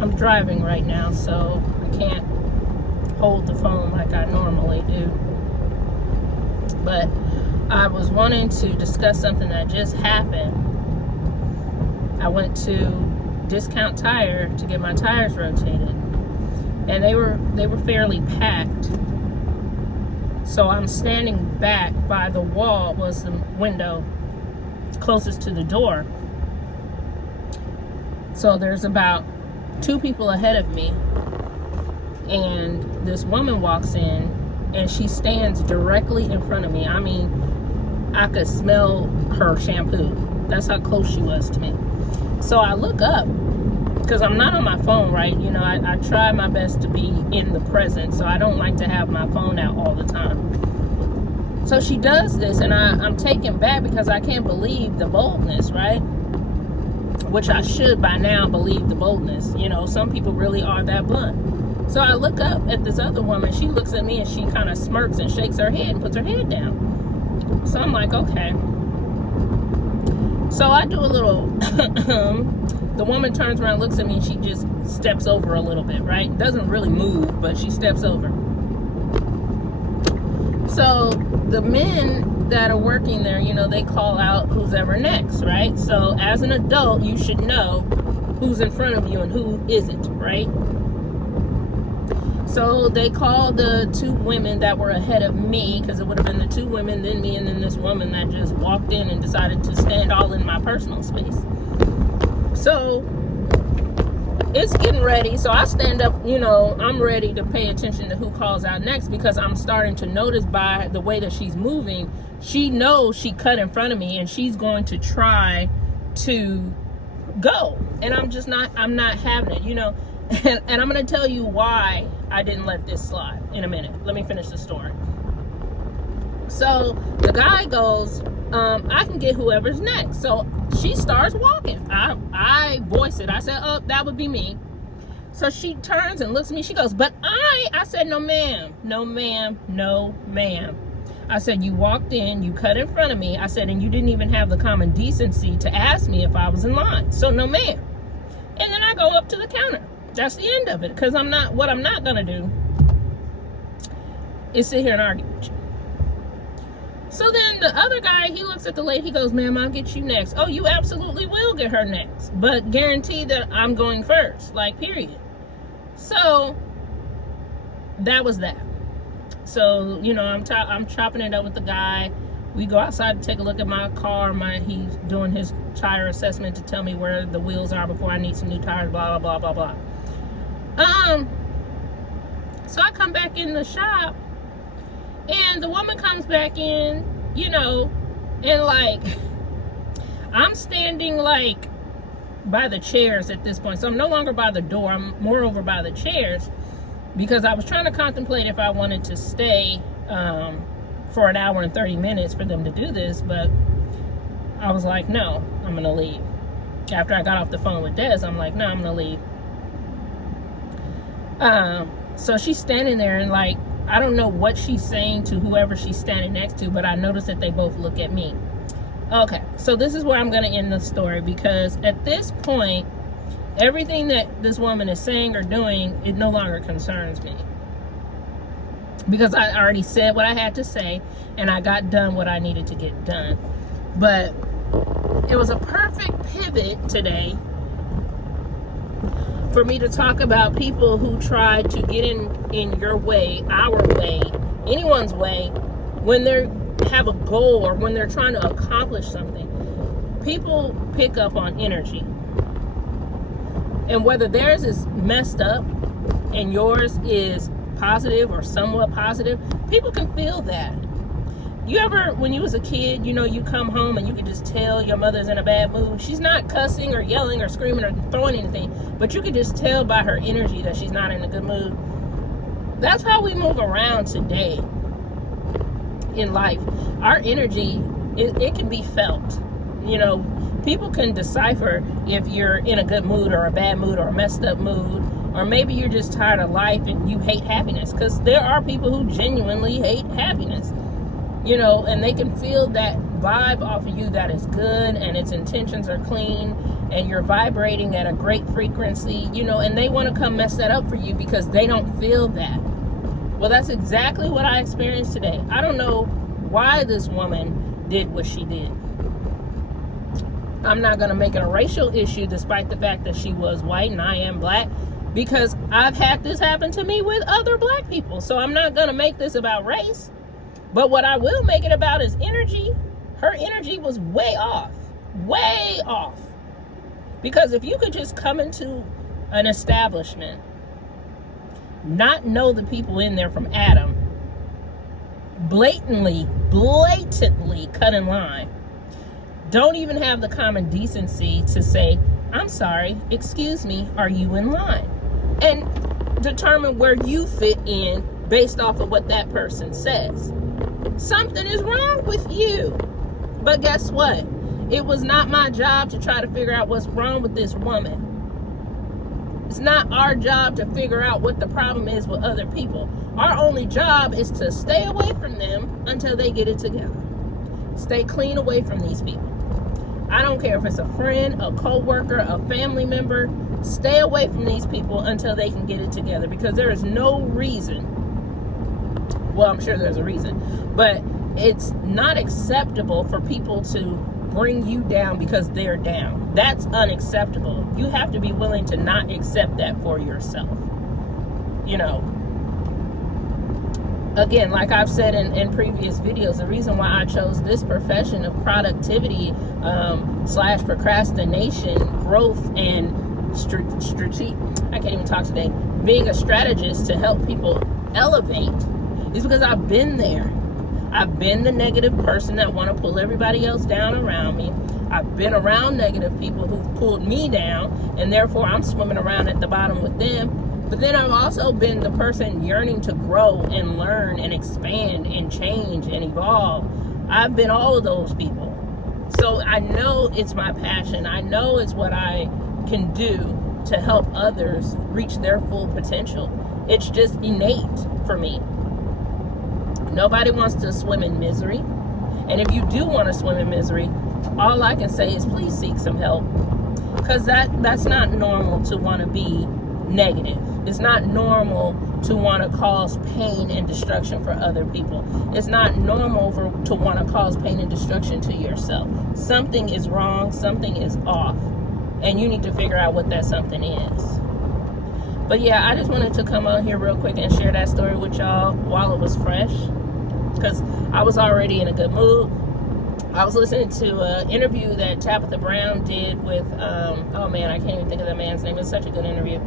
I'm driving right now, so I can't hold the phone like I normally do. But I was wanting to discuss something that just happened. I went to Discount Tire to get my tires rotated, and they were fairly packed. So I'm standing back by the wall, was the window closest to the door. So there's about 2 people ahead of me, and this woman walks in, and she stands directly in front of me. I mean, I could smell her shampoo. That's how close she was to me. So I look up, because I'm not on my phone, right? You know, I try my best to be in the present, so I don't like to have my phone out all the time. So she does this, and I'm taken back because I can't believe the boldness, right? Which I should by now believe the boldness. You know, some people really are that blunt. So I look up at this other woman. She looks at me and she kind of smirks and shakes her head and puts her head down. So I'm like, okay. So I do a little, the woman turns around, looks at me, and she just steps over a little bit, right? Doesn't really move, but she steps over. So the men that are working there, you know, they call out who's ever next, right? So as an adult, you should know who's in front of you and who isn't, right? So they called the 2 women that were ahead of me, because it would have been the 2 women, then me, and then this woman that just walked in and decided to stand all in my personal space. So it's getting ready. So I stand up, you know, I'm ready to pay attention to who calls out next, because I'm starting to notice by the way that she's moving, she knows she cut in front of me and she's going to try to go. And I'm not having it, you know. And I'm going to tell you why I didn't let this slide in a minute. Let me finish the story. So the guy goes, I can get whoever's next. So she starts walking. I voice it. I said, oh, that would be me. So she turns and looks at me. She goes, but I said, no, ma'am, no, ma'am, no, ma'am. I said, you walked in, you cut in front of me. I said, and you didn't even have the common decency to ask me if I was in line. So no, ma'am. And then I go up to the counter. That's the end of it. Because what I'm not going to do is sit here and argue with you. So then the other guy, he looks at the lady, he goes, ma'am, I'll get you next. Oh, you absolutely will get her next, but guarantee that I'm going first, like, period. So that was that. So, you know, I'm chopping it up with the guy. We go outside to take a look at my car. He's doing his tire assessment to tell me where the wheels are before I need some new tires, blah, blah, blah, blah, blah. So I come back in the shop, and the woman comes back in, you know, and like, I'm standing like by the chairs at this point. So I'm no longer by the door. I'm more over by the chairs, because I was trying to contemplate if I wanted to stay for an hour and 30 minutes for them to do this. But I was like, no, I'm going to leave. After I got off the phone with Des, I'm like, no, I'm going to leave. So she's standing there, and like, I don't know what she's saying to whoever she's standing next to, but I noticed that they both look at me. Okay, so this is where I'm going to end the story, because at this point, everything that this woman is saying or doing, it no longer concerns me. Because I already said what I had to say, and I got done what I needed to get done. But it was a perfect pivot today for me to talk about people who try to get in your way, our way, anyone's way, when they have a goal or when they're trying to accomplish something. People pick up on energy. And whether theirs is messed up and yours is positive or somewhat positive, people can feel that. You ever, when you was a kid, you know, you come home and you can just tell your mother's in a bad mood. She's not cussing or yelling or screaming or throwing anything, but you can just tell by her energy that she's not in a good mood. That's how we move around today in life. Our energy, it can be felt. You know, people can decipher if you're in a good mood or a bad mood or a messed up mood, or maybe you're just tired of life and you hate happiness, because there are people who genuinely hate happiness. You know, and they can feel that vibe off of you that is good and its intentions are clean and you're vibrating at a great frequency, you know, and they want to come mess that up for you because they don't feel that. Well, that's exactly what I experienced today. I don't know why this woman did what she did. I'm not going to make it a racial issue despite the fact that she was white and I am black, because I've had this happen to me with other black people. So I'm not going to make this about race. But what I will make it about is energy. Her energy was way off. Way off. Because if you could just come into an establishment, not know the people in there from Adam, blatantly cut in line, don't even have the common decency to say, I'm sorry, excuse me, are you in line? And determine where you fit in based off of what that person says. Something is wrong with you. But guess what? It was not my job to try to figure out what's wrong with this woman. It's not our job to figure out what the problem is with other people. Our only job is to stay away from them until they get it together. Stay clean away from these people. I don't care if it's a friend, a co-worker, a family member. Stay away from these people until they can get it together, because there is no reason. Well, I'm sure there's a reason, but it's not acceptable for people to bring you down because they're down. That's unacceptable. You have to be willing to not accept that for yourself. You know, again, like I've said in previous videos, the reason why I chose this profession of productivity / procrastination, growth, and I can't even talk today, being a strategist to help people elevate, is because I've been there. I've been the negative person that want to pull everybody else down around me. I've been around negative people who've pulled me down, and therefore I'm swimming around at the bottom with them. But then I've also been the person yearning to grow and learn and expand and change and evolve. I've been all of those people. So I know it's my passion. I know it's what I can do to help others reach their full potential. It's just innate for me. Nobody wants to swim in misery. And if you do want to swim in misery, all I can say is please seek some help. Because that's not normal to want to be negative. It's not normal to want to cause pain and destruction for other people. It's not normal to want to cause pain and destruction to yourself. Something is wrong. Something is off. And you need to figure out what that something is. But yeah, I just wanted to come on here real quick and share that story with y'all while it was fresh, because I was already in a good mood. I was listening to an interview that Tabitha Brown did with, oh man, I can't even think of that man's name. It's such a good interview.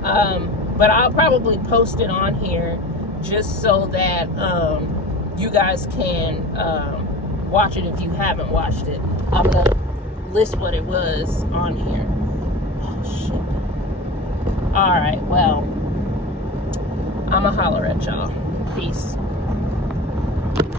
But I'll probably post it on here just so that you guys can watch it if you haven't watched it. I'm going to list what it was on here. Oh, shit. All right, well, I'm going to holler at y'all. Peace.